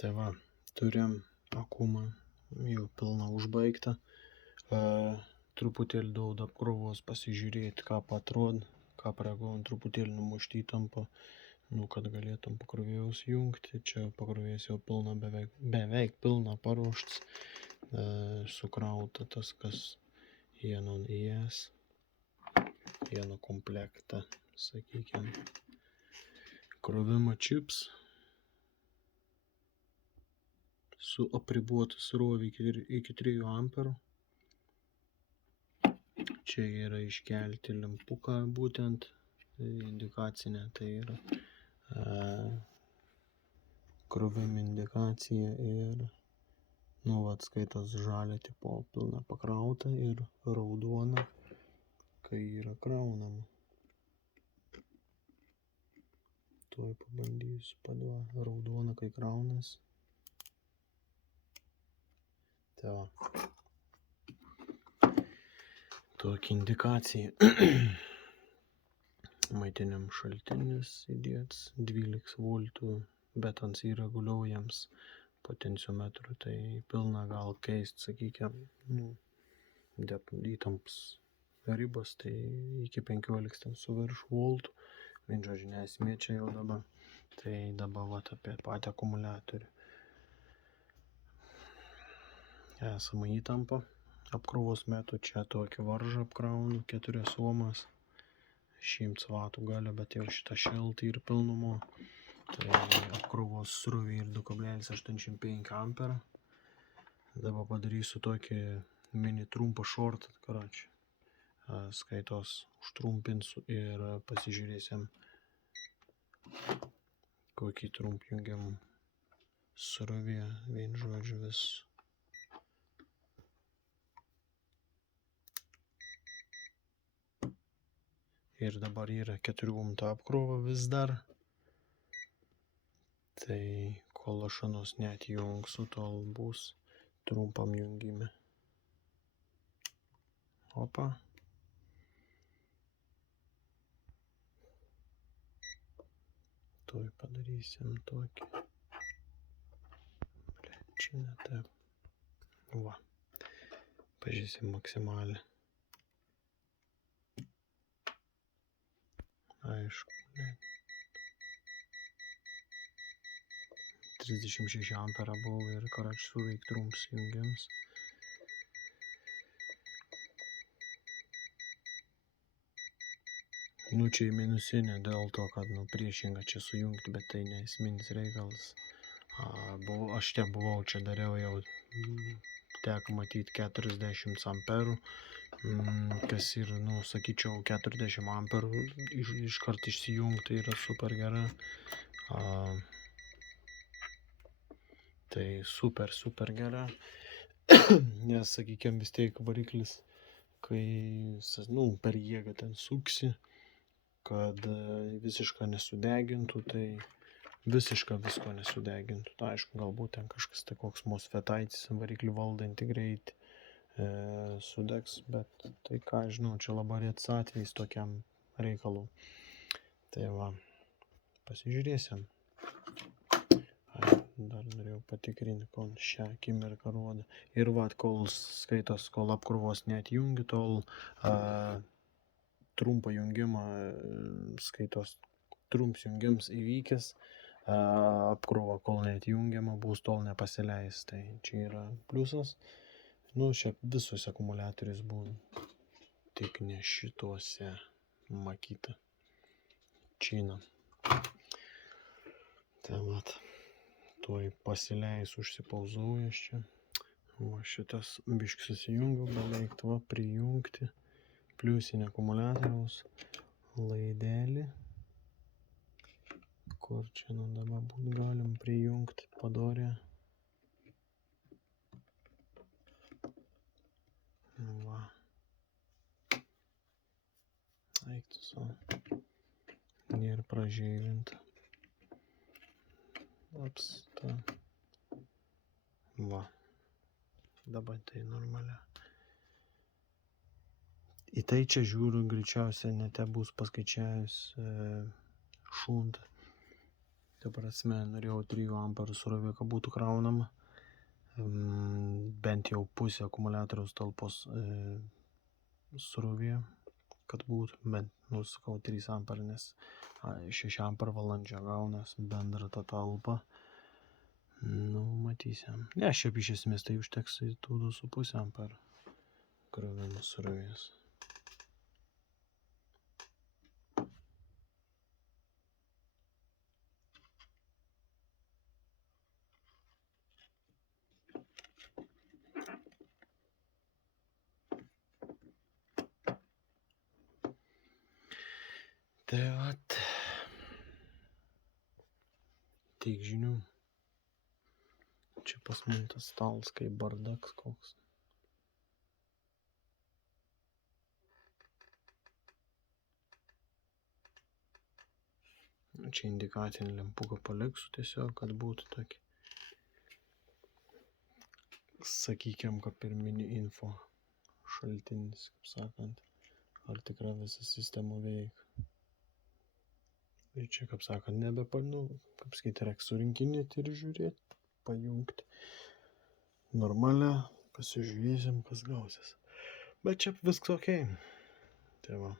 Tai va, turim akumą jau pilną užbaigtą. Truputėlį duodu apkrovos pasižiūrėti, ką atrodo, ką pragovom, truputėlį numušti įtampą, kad galėtum pakrovėjus jungti. Čia pakrovėjas jau pilna, beveik pilna paruoštas, sukrauta tas, kas vieno įės, vieno komplektą, sakykime, krovimo čips su apribuotu srovė iki 3 amperų. Čia yra iškelti lempuką būtent, indikacinė, tai yra krovimo indikacija ir, skaitos žalia tipo pilna pakrauta ir raudona, kai yra kraunama. Tuoj pabandysiu raudona, kai kraunas. Tai va. Tokia indikacija. Maitinimo šaltinis įdėts 12 voltų, bet ant įreguliuojams potenciometru, tai pilna gal keist, sakykime, įtamps ribos, tai iki 15 su virš voltų, žodžiu, nesmė čia jau dabar. Tai dabar apie patį akumuliatorių. Esama įtampa. Apkrovos metu čia tokį varžą apkraunu, 4 omas, 100 vatų galio, bet jau šitą šiltį ir pilnumo. Tai apkrovos srovė ir 2,85 amperą. Dabar padarysiu tokį mini trumpą šortą, skaitos užtrumpinsiu ir pasižiūrėsim, kokį trumpjungiam srovė, vien žodžiu vis. Ir dabar yra 4 ohmų apkrova vis dar. Tai kol aš anos neatjungsiu, tol bus trumpam jungime. Opa. Tuoj padarysim tokį. Čia ne taip. Va. Pažiūrėsim maksimalią. Aišku, 36 amperą buvo ir suveik trumps jungiams. Čia į minusinę dėl to, kad priešinga čia sujungti, bet tai neesminis reikalas. Aš buvau, čia dariau jau, teko matyti 40 amperų, kas ir, sakyčiau, 40 amperų iškart išsijungti yra super gera. Tai super gera, nes, sakykime, vis tiek variklis, kai per jėgą ten suksi, kad visišką nesudegintų, tai visišką visko nesudegintų. Tai aišku, galbūt ten kažkas tai koks mosfetaitis variklį valdantį greitį sudegs, bet tai ką žinau, čia labai retas atvejis tokiam reikalų. Tai va, pasižiūrėsim. Dar norėjau patikrinti, kol šią akimirką rodo. Ir kol skaitos, kol apkrovos neatjungi, tol trumpą jungimą, skaitos trumps jungiams įvykęs, apkrova kol neatjungiama bus, tol nepasileis. Tai čia yra pliusas. Šiaip visus akumuliatorius būna, tik ne šituose makyta. Čina. Tai vat, tuoj pasileis, užsipauzuojas čia. Šitas biškis susijungiau, beveik prijungti. Pliusinį akumuliatoriaus laidelį, kur čia dabar būt galim prijungti padorę. Va. Eiktų savo. Ir pražėvinti. Ta. Va. Dabar tai normalia. Į tai čia žiūriu, greičiausiai nete bus paskaičiavęs šuntą. Ta prasme, norėjau 3 amperų srovė, kad būtų kraunama. Bent jau pusė akumuliatoriaus talpos srovė, kad būtų, bent, sakau, 3 amperų, nes 6 amperų valandžio gaunas bendrą tą talpą. Matysim. Ne, šiaip iš esmės tai užteks tų 2,5 amperų krovimo srovės. Tai vat. Tiek žinių. Čia pas man tas stalas kaip bardaks koks. Čia indikacinį lempuką paliksiu tiesiog, kad būtų tokį, sakykim, kad pirminį info šaltinis, kaip sakant, ar tikra visa sistema veikia. Ir čia, kaip sakant, kaip sakyti, reikia surinkinėti ir žiūrėti, pajungti. Normalią, pasižiūrėsim, kas gausis. Bet čia viskas okei. Tai va.